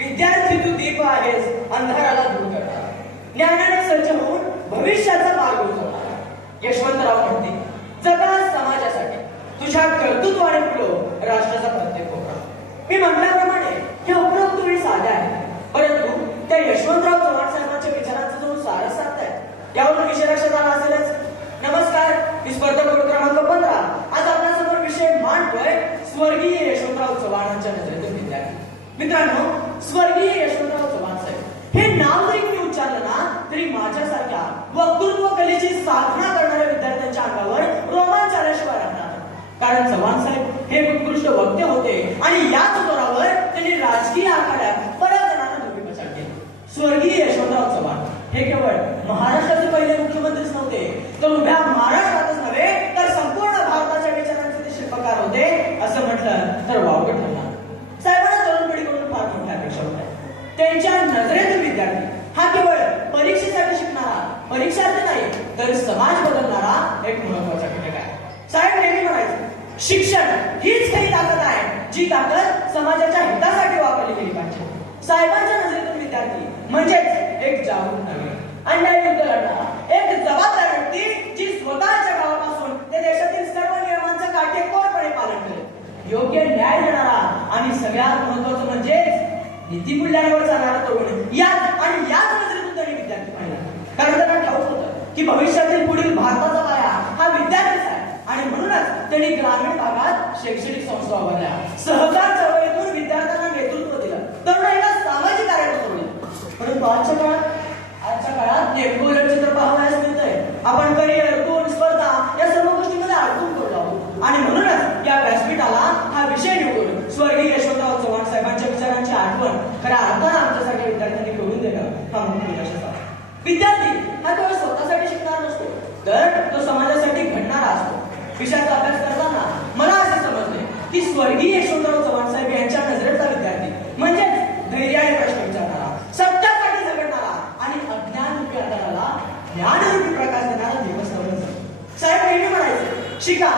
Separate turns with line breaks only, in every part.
विद्यार्थी तू दीप आहेस अंधाराला दूर करणार. ज्ञानाने सज्ज होऊन भविष्याचा मार्ग उजवणार यशवंतराव म्हणते जगा समाजासाठी तुझ्या कर्तृत्वाने फुलो राष्ट्राचा प्रत्येक कोपरा. मी म्हटल्याप्रमाणे हे उपरोक्त वेळी साधे आहे. परंतु त्या यशवंतराव चव्हाण साहेबांच्या विचारांचा जो सारस साधताय यावरून विषय लक्षात आला असेलच. नमस्कार मी स्पर्धा वर्ग क्रमांक पंधरा. आज आपल्यासमोर विषय मांडतोय स्वर्गीय यशवंतराव चव्हाणांच्या नजरेतून विद्यार्थी. मित्रांनो स्वर्गीय यशवंतराव चव्हाण साहेब हे नाव जरी मी उच्चारलं ना तरी माझ्यासारख्या वक्तृत्व कलेची साधना करणाऱ्या विद्यार्थ्यांच्या अंगावर रोमांच आल्याशिवाय राहणार नाही. कारण चव्हाण साहेब हे उत्कृष्ट वक्ते होते आणि याच जोरावर त्यांनी राजकीय आखाड्यात बऱ्याच जणांना धोबी पछाडले. स्वर्गीय यशवंतराव चव्हाण. हे केवळ महाराष्ट्राचे पहिले मुख्यमंत्रीच नव्हते तर उभ्या महाराष्ट्रातच नव्हे तर संपूर्ण भारताच्या विचारांचे ते शिल्पकार होते असं म्हटलं तर वावगं ठरणार. साहेबांना तरुण पिढीकडून फार मोठ्या अपेक्षा होत्या. त्यांच्या नजरेत विद्यार्थी हा केवळ परीक्षेसाठी शिकणारा परीक्षार्थी नाही तर समाज बदलणारा एक महत्त्वाचा घटक आहे. साहेब नेहमी म्हणायचे शिक्षण हीच खरी ताकद आहे जी ताकद समाजाच्या हितासाठी वापरली गेली पाहिजे. साहेबांच्या नजरेतून विद्यार्थी म्हणजेच एक जागरूक अन्याय अन्याययुक्त लढणारा एक जबाबदार व्यक्ती जी स्वतःच्या गावापासून ते देशातील सर्व नियमांचं काटेकोरपणे पालन करेल. योग्य न्याय देणारा आणि सगळ्यात महत्वाचं म्हणजे नीतीमूल्यांवर चालणारा तरुण. या आणि याच नजरेतून त्यांनी विद्यार्थी पाहिला. कारण त्यांना ठाऊक होतं की भविष्यात पुढील भारताचा पाया हा विद्यार्थीच आहे आणि म्हणूनच त्यांनी ग्रामीण भागात शैक्षणिक संस्था उभारल्या. सहकार चळवळीतून विद्यार्थ्यांना नेतृत्व दिलं. तरुणाईला सामाजिक कार्य बनवले परंतु आजच्या काळात आजच्या काळात नेमकं उलट चित्र पाहावयास मिळतंय. आपण करिअर गुण स्पर्धा या सर्व गोष्टीमध्ये अडकून पडलो आहोत. आणि म्हणूनच या व्यासपीठाला हा विषय निवडून स्वर्गीय यशवंतराव चव्हाण साहेबांच्या विचारांची आठवण. खऱ्या अर्थानं आमच्यासाठी विद्यार्थी करून देणं हा मुख्य उद्देश असावा विद्यार्थी हा केवळ स्वतःसाठी शिकणार नसतो तर तो समाजासाठी घडणारा असतो विषयाचा अभ्यास करताना मला असे समजले की स्वर्गीय यशवंतराव चव्हाण साहेब यांच्या नजरेचा विद्यार्थी म्हणजेच धैर्याने प्रश्न विचारणारा सत्यासाठी झगडणारा आणि अज्ञान रूपी अंधाराला ज्ञानरूपी प्रकाश देणारा दिवस साहेब नेहमी म्हणायचे शिका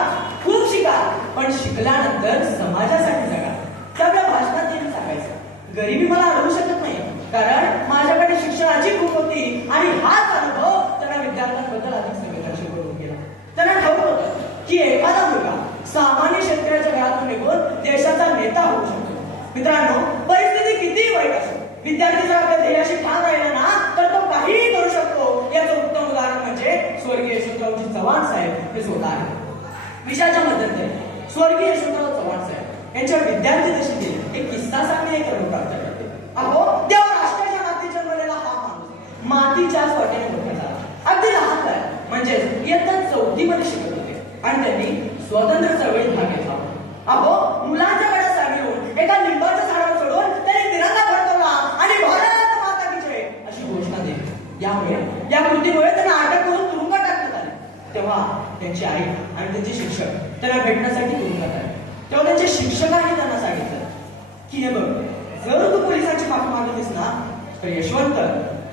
खूप शिका पण शिकल्यानंतर समाजासाठी जगा. सगळ्या भाषणात त्यांनी सांगायचं गरिबी मला अडवू शकत नाही कारण माझ्याकडे शिक्षणाची खूप होती आणि हाच अनुभव त्यांना विद्यार्थ्यांबद्दल अधिक संवेदनशील करून गेला त्यांना ठाऊक होतं की एखादा मुलगा सामान्य शेतकऱ्याच्या घरातून निघून देशाचा नेता होऊ शकतो मित्रांनो परिस्थिती कितीही वाईट असो विद्यार्थी जर आपल्या ध्येयाशी ठाम राहिला ना तर तो काहीही करू शकतो. याचं उत्तम उदाहरण म्हणजे स्वर्गीय यशवंतरावजी चव्हाण साहेब हे स्वतः आहे विषयाच्या मदतीने स्वर्गीय यशवंतराव चव्हाण साहेब यांच्या विद्यार्थी दशेतील एक किस्सा सांगणे एक करून प्राप्त करते. अहो देव राष्ट्राच्या माती जन्मलेला हा माणूस मातीच्या वाटेने मोठा झाला अगदी लहान काय म्हणजेच इयत्ता चौथी मध्ये शिकत होते. आणि त्यांनी स्वतंत्र चळवळीत भाग घेतला. अहो मुलांच्या गळ्यात साडी घेऊन एका लिंबाच्या झाडावर चढून त्यांनी तिरंगा फडकवला आणि भारत माता की जय अशी घोषणा दिली यामुळे या कृतीमुळे त्यांना अटक करून तुरुंगात टाकण्यात आले तेव्हा त्यांची आई आणि त्यांचे त्याला त्यांना भेटण्यासाठी घेऊन जातात तेव्हा त्यांच्या शिक्षकांनी त्यांना सांगितलं की हे बघ जर तू पोलिसांची माफी मागितलीस ना तर यशवंत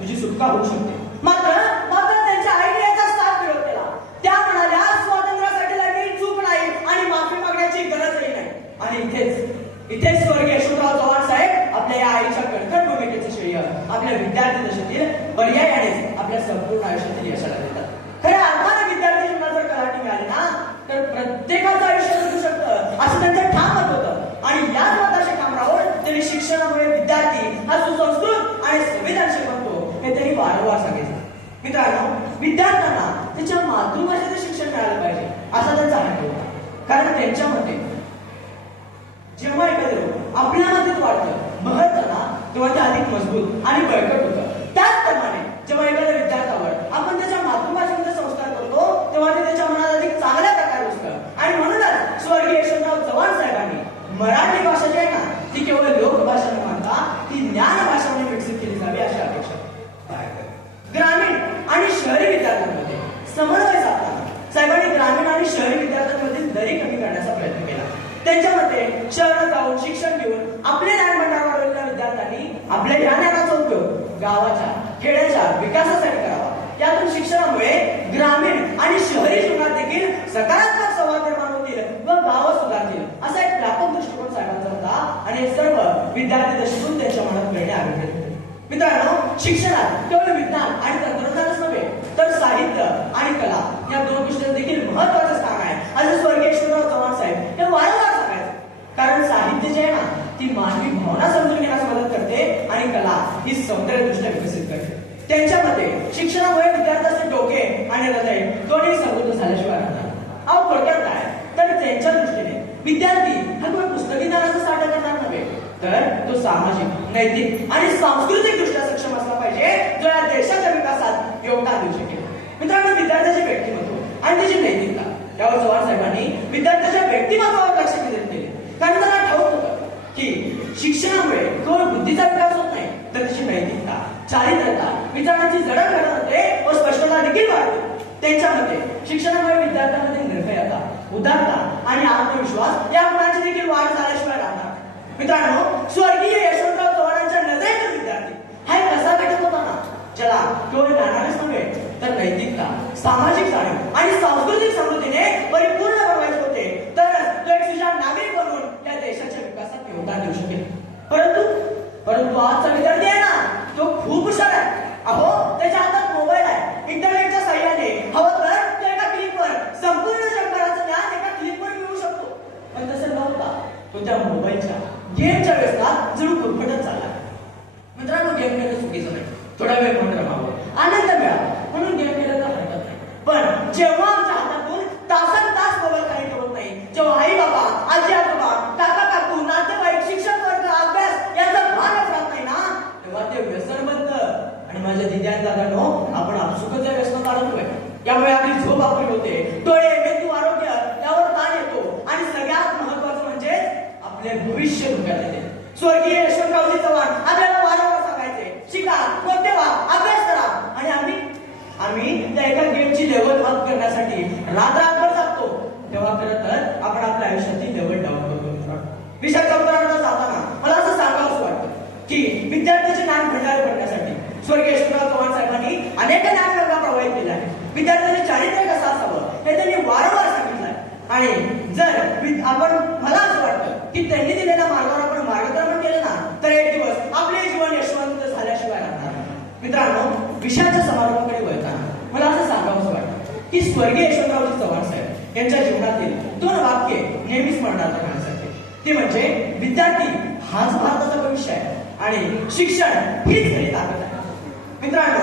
तुझी सुटका होऊ शकते. मात्र मात्र त्यांच्या आईने याचा साथ विरोध केला त्या म्हणाल्या स्वातंत्र्यासाठी लागली चूक नाही आणि माफी मागण्याची गरजही नाही. आणि इथेच इथेच स्वर्गीय यशवंतराव चव्हाण साहेब आपल्या या आईच्या कणकण भूमिकेचे श्रेय आपल्या विद्यार्थी दशेतील पर्यायाने आपल्या संपूर्ण आयुष्यातील यशाला देतात खऱ्या अर्थाने विद्यार्थी जीवनात जर कलाटी मिळाली ना तर प्रत्येकाचं आयुष्य जगू शकतं. असं त्यांचं ठाम मत होतं. आणि याच मताशी काम राहून त्यांनी शिक्षणामुळे विद्यार्थी हा सुसंस्कृत आणि संवेदनशील बनतो हे त्यांनी वारंवार सांगितलं. मित्रांनो विद्यार्थ्यांना त्यांच्या मातृभाषेचं शिक्षण मिळालं पाहिजे असा त्यांचा हेतू होता. कारण त्यांच्या मते जेव्हा एखादं लोक आपल्या मतीत वाढतं बहरतं ना तेव्हा ते अधिक मजबूत आणि बळकट होतं. त्याचप्रमाणे जेव्हा एखादं विद्यार्थ्यावर आपण त्याच्या मातृभाषेमध्ये संस्कार करतो तेव्हा ते त्याच्या मनात अधिक चांगल्या प्रकारे घुसतं आणि म्हणूनच स्वर्गीय यशवंतराव चव्हाण साहेबांनी मराठी भाषा जी आहे ना ती केवळ लोकभाषा न मानता ती ज्ञान भाषा म्हणून विकसित केली जावी अशी अपेक्षा ग्रामीण समन्वय साधताना साहेबांनी ग्रामीण आणि शहरी विद्यार्थ्यांमधील दरी कमी करण्याचा प्रयत्न केला. त्यांच्या मते शहरात जाऊन शिक्षण घेऊन आपले ज्ञानभंडार वाढवलेल्या विद्यार्थ्यांनी आपल्या या ज्ञानाचा उपयोग गावाच्या खेड्याच्या विकासासाठी करावा. यातून शिक्षणामुळे ग्रामीण आणि शहरी जीवनात देखील सकारात्मक संवाद निर्माण होतील व गावं सुधारतील असा एक व्यापक दृष्टिकोन साहेबांचा होता आणि हे सर्व विद्यार्थी दशकून त्यांच्या मनात करणे आग्रह होते मित्रांनो शिक्षणात केवळ विज्ञान आणि तंत्रज्ञानच नव्हे तर साहित्य आणि कला या दोन गोष्टी देखील महत्वाचं स्थान आहे. असं स्वर्गीय शिवराव चव्हाण साहेब हे वारंवार सांगायचं. कारण साहित्य जे आहे ना ती मानवी भावना समजून घेण्यास मदत करते आणि कला ही सौंदर्यदृष्ट्या विकसित करते. त्यांच्या मते शिक्षणामुळे विद्यार्थ्यांचे डोके आणि हृदय दोन्ही समृद्ध झाल्याशिवाय राहणार अहो थोडक्यात काय? तर त्यांच्या दृष्टीने विद्यार्थी हा केवळ पुस्तकी ज्ञानाचा साठा करणार नव्हे? तर तो सामाजिक नैतिक आणि सांस्कृतिक दृष्ट्या सक्षम जो या देशाच्या विकासात योगदान देऊ शकेल. मित्रांनो विद्यार्थ्याचे व्यक्तिमत्व आणि त्याची नैतिकता यावर चव्हाण साहेबांनी विद्यार्थ्याच्या व्यक्तिमत्वावर लक्ष केंद्रित केले. कारण त्यांना ठाऊक होतं की शिक्षणामुळे केवळ बुद्धीचा विकास होत नाही तर त्याची नैतिकता चारित्रता विचारांची जडणघडण होते व स्पष्टता देखील वाढते त्यांच्यामध्ये शिक्षणामुळे विद्यार्थ्यांमध्ये निर्भयता उदारता आणि आत्मविश्वास या गुणांची देखील वाढ झाल्याशिवाय राहणार. मित्रांनो स्वर्गीय यशवंत चव्हाणांच्या नजरेतील विद्यार्थी हा एक कसा घटक होता ना ज्याला केवळ ज्ञानानेच नव्हे तर नैतिकता सामाजिक जाणीव आणि सांस्कृतिक समृद्धीने परिपूर्ण बनवायचे होते. तर तो एक सुशाल नागरिक बनून त्या देशाच्या विकासात योगदान देऊ शकेल. परंतु परंतु आजचा विद्यार्थी आहे ना तो खूप हुशार आहे. अहो त्याच्या हातात मोबाईल आहे. इंटरनेटच्या साह्याने हवं तर तो एका क्लिकवर संपूर्ण जगभराचं ज्ञान एका क्लिकवर मिळू शकतो. पण तसं नव्हता तो त्या मोबाईलच्या गेमच्या व्यसनात जणू गुरफटत चालला. मित्रांनो गेम खेळणं चुकीचं नाही. थोडा वेळ म्हणून आनंद मिळावा. म्हणून गेम खेळलं तर हरकत नाही. पण जेव्हा आमच्या हातातून तासन तास मोबाईल काही ठेवत नाही जेव्हा आई बाबा आजी आजोबा काका काकू नातेवाईक शिक्षक वर्ग अभ्यास याचा भानच राहत नाही ना तेव्हा ते व्यसन बनतं आणि माझ्या दिद्यान दादांनो आपण आपसुकच या व्यसनात अडकलोय यामुळे आपली झोप आपली होते डोळे मेंदू आरोग्य यावर ताण येतो आणि सगळ्यात महत्वाचं म्हणजे आपले भविष्य धोक्यात येते स्वर्गीय यशवंतरावजी चव्हाण आपल्याला वारंवार सांगायचे शिका कोणते व्हा अभ्यास करा आणि आम्ही आम्ही त्या एका गेमची लेवल अप करण्यासाठी रात रातभर जागतो तेव्हा खरं तर आपण आपल्या आयुष्याची लेवल डाऊन करतो मित्रांनो. विषय जाताना मला असं सांगावंसं वाटतं की विद्यार्थ्याचे ज्ञान भंडार करण्यासाठी स्वर्गीय यशवंतराव चव्हाण साहेबांनी अनेक ज्ञानगंगा प्रभावित केला आहे. विद्यार्थ्याचे चारित्र्य कसं असावं हे त्यांनी वारंवार सांगितलं आहे. आणि जर आपण मला असं वाटतं की त्यांनी दिलेल्या मार्गावर आपण मार्गक्रमण केलं ना तर एक दिवस आपले जीवन यशवंत झाल्याशिवाय राहणार मित्रांनो विषयाच्या समारोप वळताना मला असं सांगावंसं वाटतं की स्वर्गीय यशवंतरावजी चव्हाण साहेब यांच्या जीवनातील दोन वाक्य नेहमीच स्मरणार्थ राहण्यासाठी ते म्हणजे विद्यार्थी हाच भारताचा भविष्य आहे आणि शिक्षण हीच खरी ताकद आहे. मित्रांनो